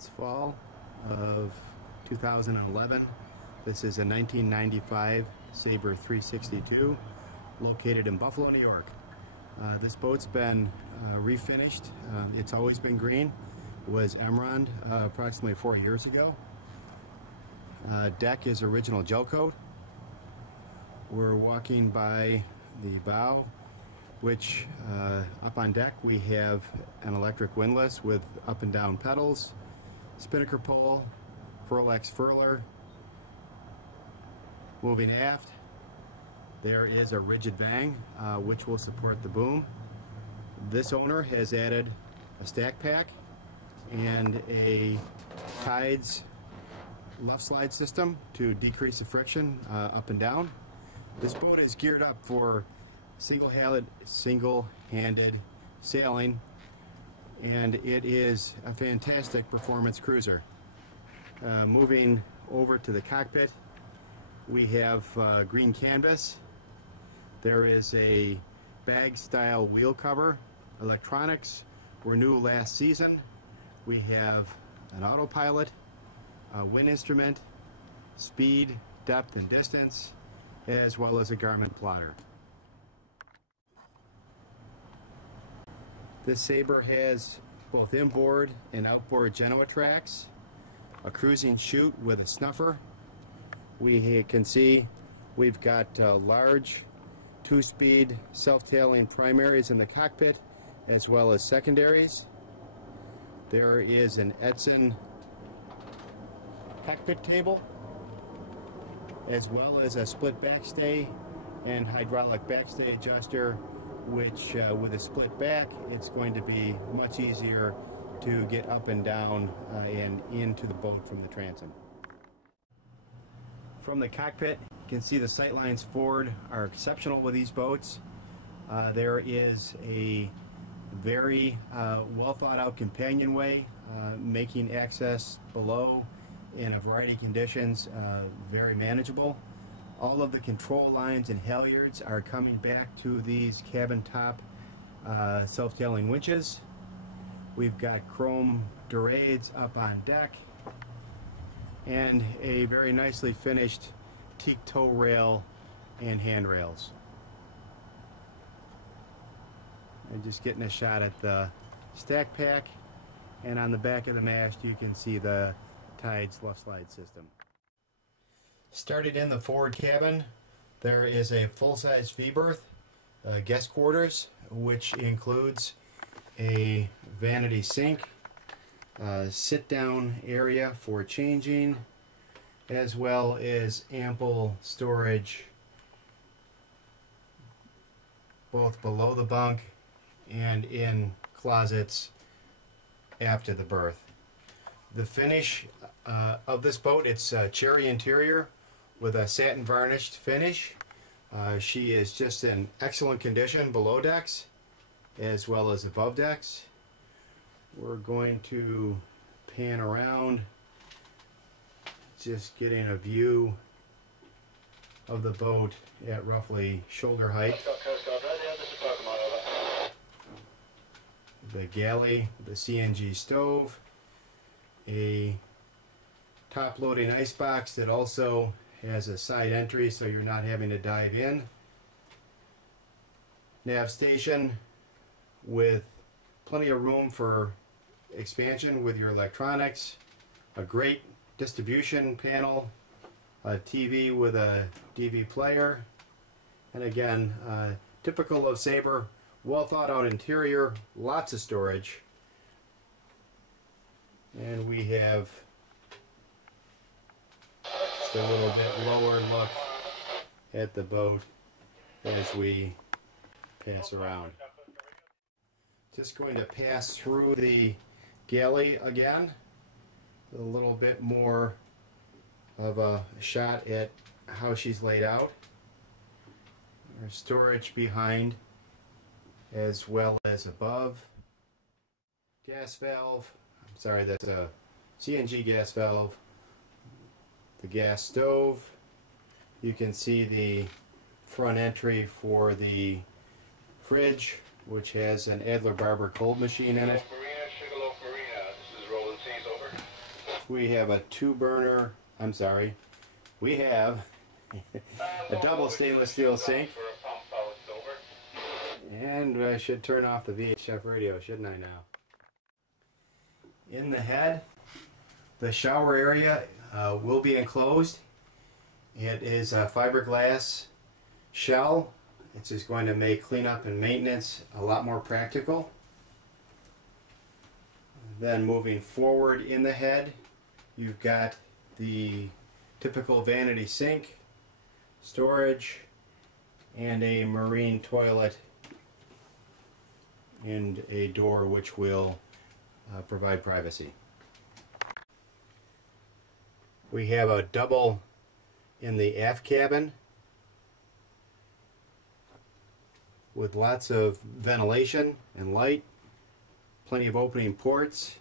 It's fall of 2011. This is a 1995 Sabre 362 located in Buffalo, New York. This boat's been refinished. It's always been green. It was emerald approximately 4 years ago. Deck is original gel coat. We're walking by the bow, which up on deck we have an electric windlass with up and down pedals, spinnaker pole, Furl-X furler. Moving aft, there is a rigid vang which will support the boom. This owner has added a stack pack and a tides left slide system to decrease the friction up and down. This boat is geared up for single-handed sailing, and it is a fantastic performance cruiser. Moving over to the cockpit, we have green canvas. There is a bag style wheel cover. Electronics were new last season. We have an autopilot, a wind instrument, speed, depth and distance, as well as a Garmin plotter. This Sabre has both inboard and outboard Genoa tracks, a cruising chute with a snuffer. We can see we've got large 2-speed self-tailing primaries in the cockpit as well as secondaries. There is an Edson cockpit table as well as a split backstay and hydraulic backstay adjuster, which with a split back it's going to be much easier to get up and down and into the boat from the transom. From the cockpit, you can see the sight lines forward are exceptional with these boats. There is a very well thought out companionway making access below in a variety of conditions very manageable. All of the control lines and halyards are coming back to these cabin top self-tailing winches. We've got chrome dorades up on deck and a very nicely finished teak tow rail and handrails. And just getting a shot at the stack pack, and on the back of the mast you can see the tides left slide system. Started in the forward cabin, there is a full-size V-berth, guest quarters, which includes a vanity sink, sit-down area for changing, as well as ample storage both below the bunk and in closets after the berth. The finish of this boat, it's cherry interior with a satin varnished finish. She is just in excellent condition below decks as well as above decks. We're going to pan around, just getting a view of the boat at roughly shoulder height. The galley, the CNG stove, a top loading ice box that also has a side entry so you're not having to dive in. Nav station with plenty of room for expansion with your electronics, a great distribution panel, a TV with a DV player, and again, typical of Sabre, well thought out interior, lots of storage, and we have just a little bit lower look at the boat as we pass around. Just going to pass through the galley again, a little bit more of a shot at how she's laid out. There's storage behind as well as above. Gas valve, I'm sorry, that's a CNG gas valve. The gas stove. You can see the front entry for the fridge, which has an Adler Barber cold machine in it. we have a we have a double stainless steel sink. And I should turn off the VHF radio, shouldn't I now? In the head, the shower area will be enclosed. It is a fiberglass shell. It's just going to make cleanup and maintenance a lot more practical. Then moving forward in the head, you've got the typical vanity sink, storage, and a marine toilet, and a door which will provide privacy. We have a double in the aft cabin with lots of ventilation and light, plenty of opening ports,